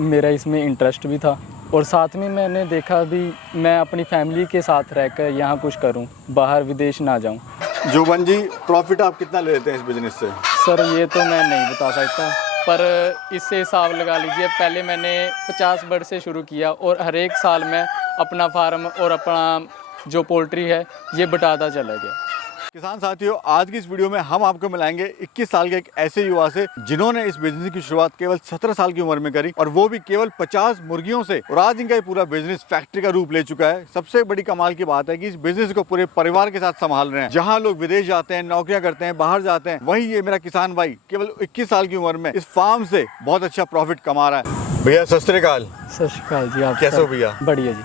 मेरा इसमें इंटरेस्ट भी था और साथ में मैंने देखा भी मैं अपनी फैमिली के साथ रहकर यहाँ कुछ करूँ, बाहर विदेश ना जाऊँ। जोबन जी, प्रॉफिट आप कितना ले लेते हैं इस बिज़नेस से? सर ये तो मैं नहीं बता सकता, पर इससे हिसाब लगा लीजिए, पहले मैंने 50 बर्ड से शुरू किया और हर एक साल में अपना फार्म और अपना जो पोल्ट्री है ये बढ़ाता चला गया। किसान साथियों, आज की इस वीडियो में हम आपको मिलाएंगे 21 साल के एक ऐसे युवा से जिन्होंने इस बिजनेस की शुरुआत केवल 17 साल की उम्र में करी और वो भी केवल 50 मुर्गियों से। और आज इनका ये पूरा बिजनेस फैक्ट्री का रूप ले चुका है। सबसे बड़ी कमाल की बात है कि इस बिजनेस को पूरे परिवार के साथ संभाल रहे हैं। जहाँ लोग विदेश जाते हैं, नौकरियां करते हैं, बाहर जाते हैं, वहीं ये मेरा किसान भाई केवल 21 साल की उम्र में इस फार्म से बहुत अच्छा प्रॉफिट कमा रहा है। भैया सत श्री अकाल। सत श्री अकाल जी। आप कैसे हो भैया? बढ़िया जी।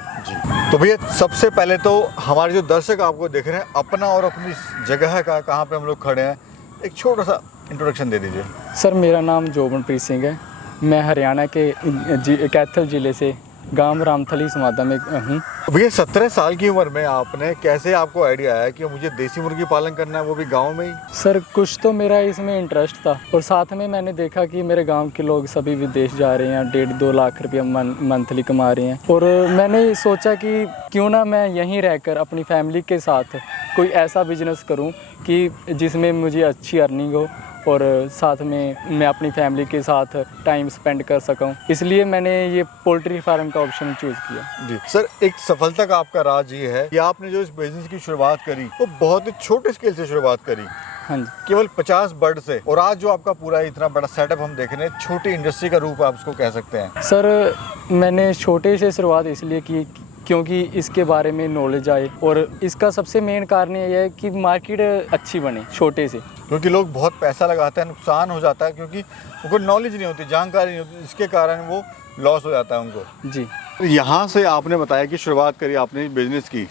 तो भैया सबसे पहले तो हमारे जो दर्शक आपको देख रहे हैं, अपना और अपनी जगह का, कहाँ पे हम लोग खड़े हैं, एक छोटा सा इंट्रोडक्शन दे दीजिए। सर मेरा नाम जोबनप्रीत सिंह है। मैं हरियाणा के कैथल ज़िले से गांव रामथली समादा में हूँ। भैया 17 साल की उम्र में आपने कैसे, आपको आइडिया आया कि मुझे देसी मुर्गी पालन करना है, वो भी गांव में ही? सर कुछ तो मेरा इसमें इंटरेस्ट था और साथ में मैंने देखा कि मेरे गांव के लोग सभी विदेश जा रहे हैं, 1.5-2 लाख रुपया मंथली कमा रहे हैं। और मैंने सोचा कि क्यों ना मैं यहीं रहकर अपनी फैमिली के साथ कोई ऐसा बिजनेस करूं कि जिसमें मुझे अच्छी अर्निंग हो और साथ में मैं अपनी फैमिली के साथ टाइम स्पेंड कर सकूं। इसलिए मैंने ये पोल्ट्री फार्म का ऑप्शन चूज़ किया। जी सर, एक सफलता का आपका राज ये है कि आपने जो इस बिजनेस की शुरुआत करी वो बहुत ही छोटे स्केल से शुरुआत करी। हाँ जी। केवल 50 बर्ड से, और आज जो आपका पूरा इतना बड़ा सेटअप हम देख रहे हैं, छोटी इंडस्ट्री का रूप आप उसको कह सकते हैं। सर मैंने छोटे से शुरुआत इसलिए की क्योंकि इसके बारे में नॉलेज आए और इसका सबसे मेन कारण ये है कि मार्केट अच्छी बने छोटे से। क्योंकि लोग बहुत पैसा लगाते हैं, नुकसान हो जाता है क्योंकि उनको नॉलेज नहीं होती, जानकारी नहीं होती, इसके कारण वो लॉस हो जाता है उनको। जी। यहाँ से आपने बताया कि शुरुआत करी आपने बिजनेस की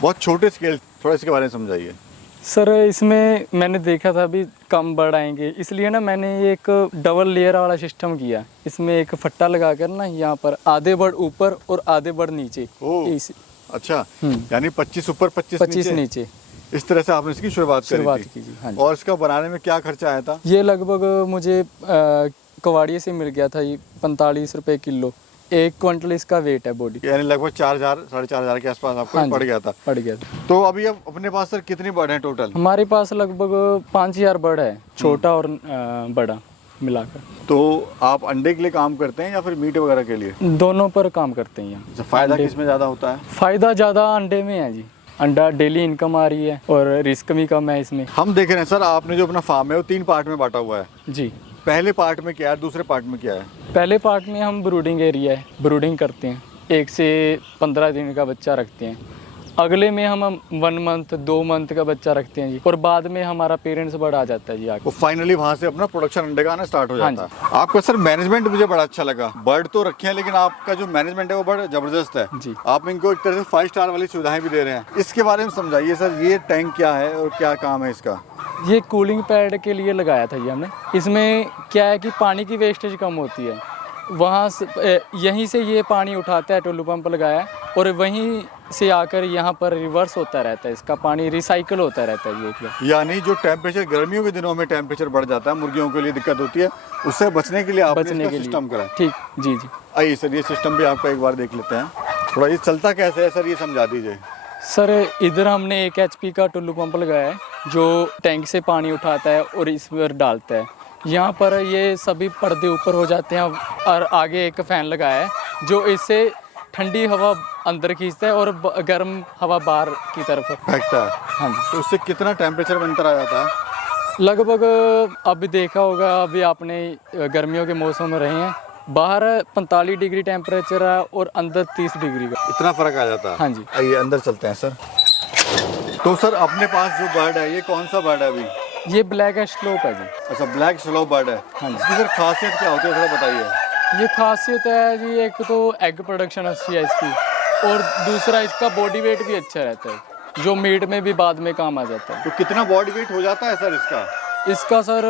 बहुत छोटे स्केल, थोड़ा इसके बारे में समझाइए। सर इसमें मैंने देखा था अभी कम बर्ड आएंगे, इसलिए ना मैंने एक डबल लेयर वाला सिस्टम किया। इसमें एक फट्टा लगाकर ना यहाँ पर आधे बर्ड ऊपर और आधे बर्ड नीचे। अच्छा, यानी 25 ऊपर 25 नीचे। इस तरह से आपने इसकी शुरुआत की जी। हाँ जी। और इसका बनाने में क्या खर्चा आया था? ये लगभग मुझे कवाड़िए से मिल गया था, ये 45 रुपये किलो। 1 क्विंटल इसका वेट है बॉडी, यानी लगभग 4,000 4,500 के आसपास आपको हाँ पड़ गया था। तो अभी अब अपने पास सर कितनी बर्ड है टोटल? हमारे पास लगभग 5,000 बर्ड है, छोटा और बड़ा मिलाकर। तो आप अंडे के लिए काम करते हैं या फिर मीट वगैरह के लिए? दोनों पर काम करते हैं यहाँ। फायदा किसमें ज़्यादा होता है? फायदा ज़्यादा अंडे में है जी। अंडा डेली इनकम आ रही है और रिस्क भी कम है इसमें। हम देख रहे हैं सर, आपने जो अपना फार्म है वो 3 पार्ट में बांटा हुआ है जी। पहले पार्ट में क्या है, दूसरे पार्ट में क्या है? पहले पार्ट में हम ब्रूडिंग एरिया है, ब्रूडिंग करते हैं, 1 से 15 दिन का बच्चा रखते हैं। अगले में हम 1 मंथ 2 मंथ का बच्चा रखते हैं जी, और बाद में हमारा पेरेंट्स बर्ड आ जाता है जी आगे। वो फाइनली वहाँ से अपना प्रोडक्शन अंडे का आना स्टार्ट हो जाता है। आपका सर मैनेजमेंट मुझे बड़ा अच्छा लगा। बर्ड तो रखे हैं लेकिन आपका जो मैनेजमेंट है वो बड़ा जबरदस्त है जी। आप इनको एक तरह से 5 स्टार वाली सुविधाएं भी दे रहे हैं। इसके बारे में समझाइए सर, ये टैंक क्या है और क्या काम है इसका? ये कूलिंग पैड के लिए लगाया था जी हमने। इसमें क्या है कि पानी की वेस्टेज कम होती है, वहाँ से यहीं से ये पानी उठाता है, टुल्लू पंप लगाया है, और वहीं से आकर यहाँ पर रिवर्स होता रहता है, इसका पानी रिसाइकल होता रहता है ये। यानी जो टेम्परेचर गर्मियों के दिनों में टेम्परेचर बढ़ जाता है, मुर्गियों के लिए दिक्कत होती है, उससे बचने के लिए आपने सिस्टम करा। ठीक जी जी। आइए सर, ये सिस्टम भी आपका एक बार देख लेते हैं। थोड़ा ये चलता कैसे है सर, ये समझा दीजिए। सर इधर हमने 1 HP का टुल्लू पंप लगाया है जो टैंक से पानी उठाता है और इस पर डालता है। यहाँ पर ये सभी पर्दे ऊपर हो जाते हैं और आगे एक फ़ैन लगाया है जो इससे ठंडी हवा अंदर खींचता है और गर्म हवा बाहर की तरफ फेंकता है। हाँ जी। तो उससे कितना टेम्परेचर में अंतर आ जाता है? लगभग अभी देखा होगा, अभी आपने गर्मियों के मौसम में रहे हैं, बाहर 45 डिग्री टेम्परेचर है और अंदर 30 डिग्री का। इतना फर्क आ जाता है? हाँ जी। आइए अंदर चलते हैं सर। तो सर अपने पास जो बर्ड है, ये कौन सा बर्ड है अभी? ये ब्लैक स्लोप है जी। अच्छा, ब्लैक स्लोप बर्ड है। हाँ जी। इसकी सर खासियत क्या होती है, थोड़ा बताइए। ये खासियत है जी, एक तो एग प्रोडक्शन अच्छी है इसकी, और दूसरा इसका बॉडी वेट भी अच्छा रहता है जो मीट में भी बाद में काम आ जाता है। तो कितना बॉडी वेट हो जाता है सर इसका? इसका सर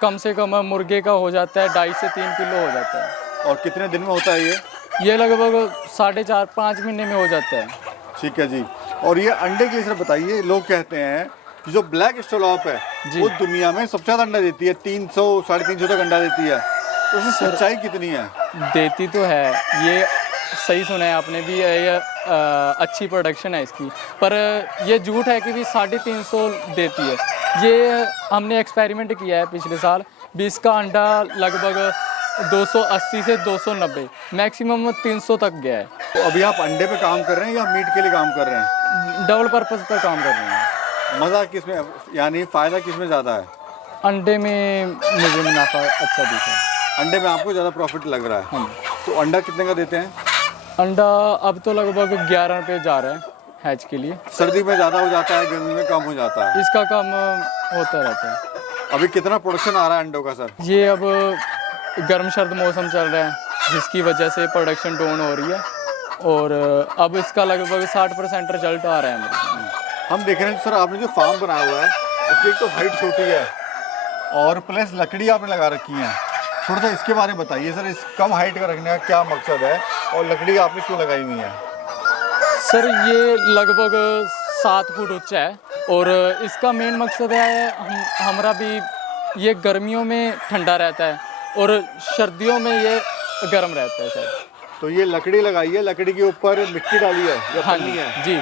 कम से कम मुर्गे का हो जाता है 2.5 से 3 किलो हो जाता है। और कितने दिन में होता है ये लगभग 4.5-5 महीने में हो जाता है। ठीक है जी। और ये अंडे के लिए सर बताइए, लोग कहते हैं कि जो ब्लैक स्लोप है वो दुनिया में सबसे ज़्यादा अंडा देती है, 300 350 तक अंडा देती है। तो उसमें सच्चाई कितनी है? देती तो है, ये सही सुना है आपने भी, ये अच्छी प्रोडक्शन है इसकी, पर ये झूठ है कि भी 350 देती है। ये हमने एक्सपेरिमेंट किया है पिछले साल भी, इसका अंडा लगभग 280 से 290, मैक्सिमम 300 तक गया है। तो अभी आप अंडे पे काम कर रहे हैं या मीट के लिए काम कर रहे हैं? डबल पर्पज़ पर काम कर रहे हैं। मज़ा किस में, यानी फ़ायदा किस में ज़्यादा है? अंडे में मुझे मुनाफा अच्छा दिखा है। अंडे में आपको ज़्यादा प्रॉफिट लग रहा है? हाँ। तो अंडा कितने का देते हैं? अंडा अब तो लगभग 11 रुपये जा रहा है हैच के लिए। सर्दी में ज़्यादा हो जाता है, गर्मी में कम हो जाता है? इसका कम होता रहता है। अभी कितना प्रोडक्शन आ रहा है अंडों का सर? ये अब गर्म सर्द मौसम चल रहा है जिसकी वजह से प्रोडक्शन डाउन हो रही है, और अब इसका लगभग 60% रिजल्ट आ रहा है मेरे। हम देख रहे हैं सर, आपने जो फार्म बनाया हुआ है उसकी एक तो हाइट छोटी है और प्लस लकड़ी आपने लगा रखी है। थोड़ा सा इसके बारे में बताइए सर, इस कम हाइट का रखने का क्या मकसद है और लकड़ी आपने क्यों लगाई हुई है? सर ये लगभग 7 फुट ऊंचा है, और इसका मेन मकसद है हमारा भी ये गर्मियों में ठंडा रहता है और सर्दियों में ये गर्म रहता है सर। तो ये लकड़ी लगाई है, लकड़ी के ऊपर मिट्टी डाली है या हाँ पन्नी है? जी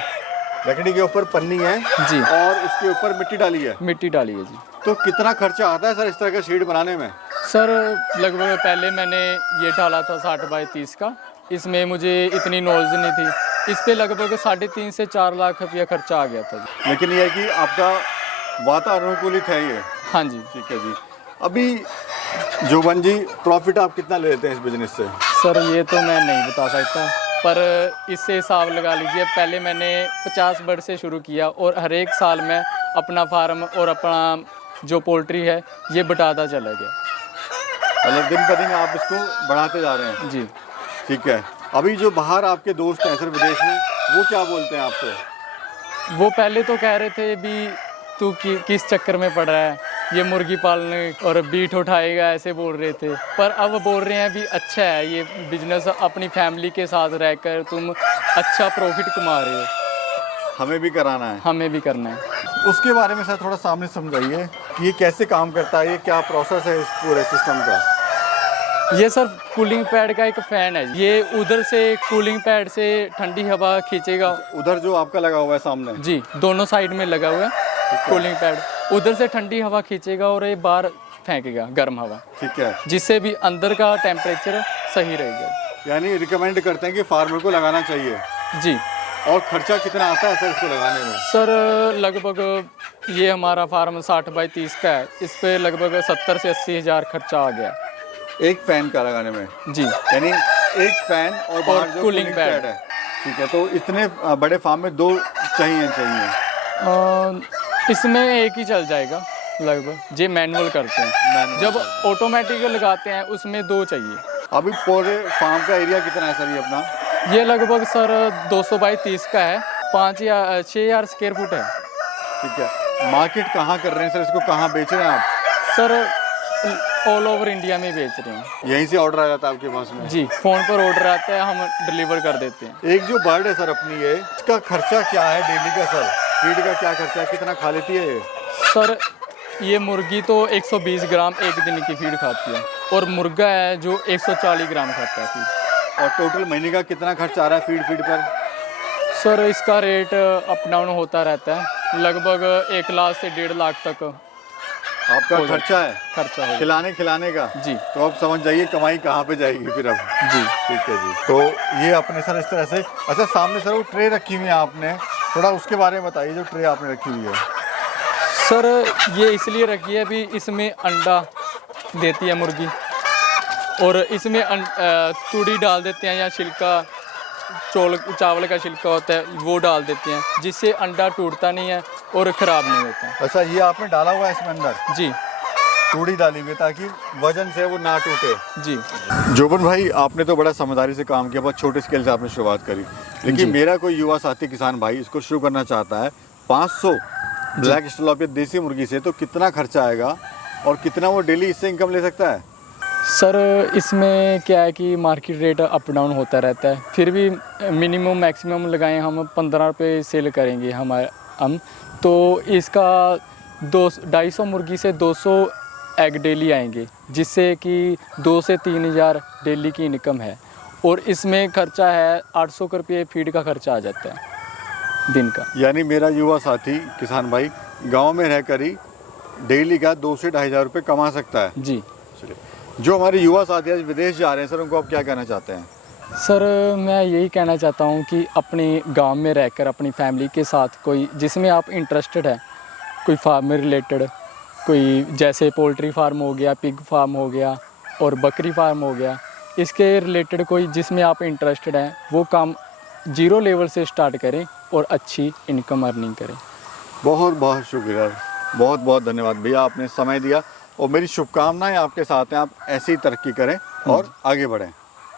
लकड़ी के ऊपर पन्नी है जी, और इसके ऊपर मिट्टी डाली है। मिट्टी डाली है जी। तो कितना खर्चा आता है सर इस तरह का शेड बनाने में? सर लगभग पहले मैंने ये डाला था 60 बाई 30 का, इसमें मुझे इतनी नॉलेज नहीं थी, इस पे लगभग 3.5 से 4 लाख रुपया खर्चा आ गया था जी। लेकिन ये है कि आपका वातानुकूलित है ये। हाँ जी। ठीक है जी। अभी जोबन जी, प्रॉफिट आप कितना ले लेते हैं इस बिजनेस से? सर ये तो मैं नहीं बता सकता, पर इससे हिसाब लगा लीजिए, पहले मैंने 50 बर्ड से शुरू किया और हर एक साल में अपना फार्म और अपना जो पोल्ट्री है ये बढ़ाता चला गया। मतलब दिन ब दिन आप इसको बढ़ाते जा रहे हैं? जी। ठीक है। अभी जो बाहर आपके दोस्त हैं सर विदेश में, वो क्या बोलते हैं आपसे? वो पहले तो कह रहे थे भी तू किस चक्कर में पड़ रहा है, ये मुर्गी पालने और बीट उठाएगा, ऐसे बोल रहे थे, पर अब बोल रहे हैं भी अच्छा है ये बिजनेस, अपनी फैमिली के साथ रहकर तुम अच्छा प्रॉफिट कमा रहे हो, हमें भी कराना है। हमें भी करना है। उसके बारे में सर थोड़ा सामने समझाइए कि ये कैसे काम करता है, ये क्या प्रोसेस है इस पूरे सिस्टम का? ये सर कूलिंग पैड का एक फ़ैन है, ये उधर से कूलिंग पैड से ठंडी हवा खींचेगा। उधर जो आपका लगा हुआ है सामने? जी, दोनों साइड में लगा हुआ है कूलिंग पैड, उधर से ठंडी हवा खींचेगा और ये बाहर फेंकेगा गर्म हवा। ठीक है। जिससे भी अंदर का टेम्परेचर सही रहेगा। यानी रिकमेंड करते हैं कि फार्मर को लगाना चाहिए। जी। और खर्चा कितना आता है सर इसको लगाने में? सर लगभग ये हमारा फार्म 60 बाई 30 का है, इस पे लगभग 70 से 80 हज़ार खर्चा आ गया एक फैन का लगाने में? जी। यानी एक फैन और बाहर जो कूलिंग पैड है। ठीक है। तो इतने बड़े फार्म में 2 चाहिए? इसमें एक ही चल जाएगा लगभग, जे मैनुअल करते हैं। जब ऑटोमेटिक लगाते हैं उसमें 2 चाहिए। अभी पूरे फार्म का एरिया कितना है सर ये अपना? ये लगभग सर 200 बाई 30 का है, 5 या 6,000 स्क्वायर फुट है। ठीक है। मार्केट कहाँ कर रहे हैं सर इसको, कहाँ बेच रहे हैं आप? सर ऑल ओवर इंडिया में बेच रहे हैं। यहीं से ऑर्डर आ जाता है आपके पास में? जी, फ़ोन पर ऑर्डर आता है, हम डिलीवर कर देते हैं। एक जो बर्ड है सर अपनी, ये इसका खर्चा क्या है डेली का सर? फीड का क्या खर्चा है, कितना खा लेती है ये? सर ये मुर्गी तो 120 ग्राम एक दिन की फीड खाती है, और मुर्गा है जो 140 ग्राम खाता है फीड। और टोटल महीने का कितना खर्चा आ रहा है फीड पर? सर इसका रेट अप डाउन होता रहता है, लगभग 1 लाख से 1.5 लाख तक आपका खर्चा है? खर्चा है खिलाने का? जी। तो आप समझ जाइए कमाई कहाँ पे जाएगी फिर अब। जी। ठीक है जी। तो ये अपने सर इस तरह से, अच्छा सामने सर वो ट्रे रखी हुई है आपने, थोड़ा उसके बारे में बताइए जो ट्रे आपने रखी हुई है। सर ये इसलिए रखी है भी इसमें अंडा देती है मुर्गी, और इसमें तूड़ी डाल देते हैं या छिलका, चावल का छिलका होता है वो डाल देते हैं, जिससे अंडा टूटता नहीं है और ख़राब नहीं होता। अच्छा, ये आपने डाला हुआ है इसमें अंदर? जी। तूड़ी डाली हुई ताकि वजन से वो ना टूटे। जी। जोबन भाई, आपने तो बड़ा समझदारी से काम किया, बहुत छोटे स्केल से आपने शुरुआत करी, लेकिन मेरा कोई युवा साथी किसान भाई इसको शुरू करना चाहता है 500 ब्लैक स्टिलापिया देसी मुर्गी से, तो कितना खर्चा आएगा और कितना वो डेली इससे इनकम ले सकता है? सर इसमें क्या है कि मार्केट रेट अप डाउन होता रहता है, फिर भी मिनिमम मैक्सिमम लगाएं हम 15 रुपये सेल करेंगे हम, तो इसका 250 मुर्गी से 200 एग डेली आएंगे, जिससे कि 2 से 3 हज़ार डेली की इनकम है। और इसमें खर्चा है 800 रुपये फीड का खर्चा आ जाता है दिन का। यानी मेरा युवा साथी किसान भाई गांव में रहकर ही डेली का 2 से 2.5 हज़ार रुपये कमा सकता है। जी चलिए, जो हमारे युवा साथी आज विदेश जा रहे हैं सर, उनको आप क्या कहना चाहते हैं? सर, मैं यही कहना चाहता हूँ कि अपने गांव में रहकर अपनी फैमिली के साथ कोई जिसमें आप इंटरेस्टेड है, कोई फार्म में रिलेटेड, कोई जैसे पोल्ट्री फार्म हो गया, पिग फार्म हो गया और बकरी फार्म हो गया, इसके रिलेटेड कोई जिसमें आप इंटरेस्टेड हैं, वो काम 0 लेवल से स्टार्ट करें और अच्छी इनकम अर्निंग करें। बहुत बहुत शुक्रिया, बहुत बहुत धन्यवाद भैया, आपने समय दिया और मेरी शुभकामनाएं आपके साथ हैं। आप ऐसी ही तरक्की करें और आगे बढ़ें।